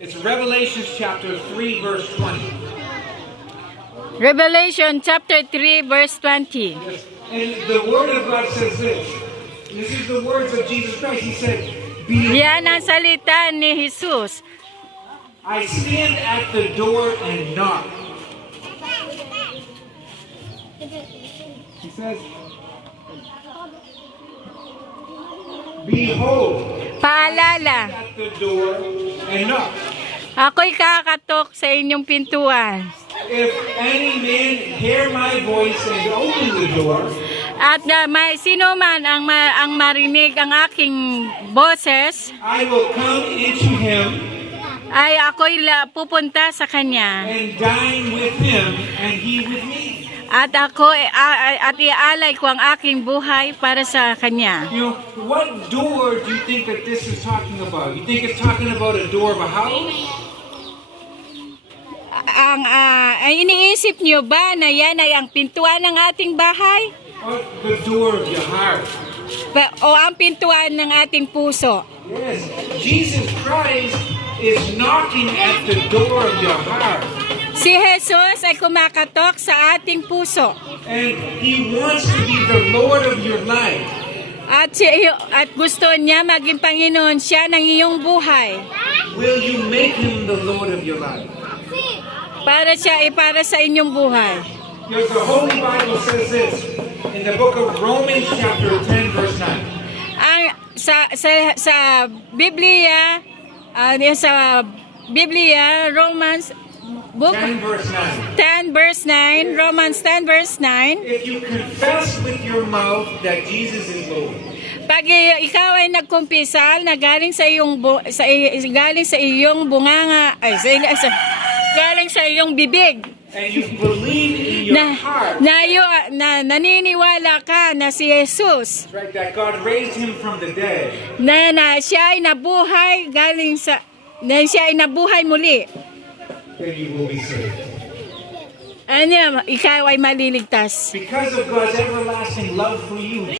It's Revelation chapter 3, verse 20. Revelation chapter 3 verse 20. And the word of God says this. This is the words of Jesus Christ. He said, Yan ang salita ni Jesus. I stand at the door and knock. He says, behold, Paalala, at the door and knock. ako'y kakatok sa inyong pintuan. If any man hear my voice and open the door, At may sino man ang marinig ang aking boses, I will come into him ay ako'y pupunta sa kanya. and dine with him and he with me. At ako at iaalay ko ang aking buhay para sa kanya. You know, what door do you think that this is talking about? You think it's talking about a door of a house? Ang iniisip niyo ba na yan ay ang pintuan ng ating bahay? Or the door of your heart? O ang pintuan ng ating puso? Yes, Jesus Christ is knocking at the door of your heart. Si Jesus ay kumakatok sa ating puso. And He wants to be the Lord of your life. At gusto niya maging Panginoon siya ng iyong buhay. Will you make Him the Lord of your life? Para sa inyong buhay. Because the Holy Bible says this in the book of Romans chapter 10 verse 9. Ang sa Biblia, Romans book 10 verse 9. 10 verse 9, Romans 10 verse 9. If you confess with your mouth that Jesus is Lord, Pag ikaw ay nagkumpisal na galing sa iyong bunganga galing sa iyong bibig and you believe in your heart na naniniwala ka na si Jesus right, that God raised Him from the dead, na siya ay nabuhay siya ay nabuhay muli, then you will be saved. ikaw ay maliligtas. Because of God's everlasting love for you,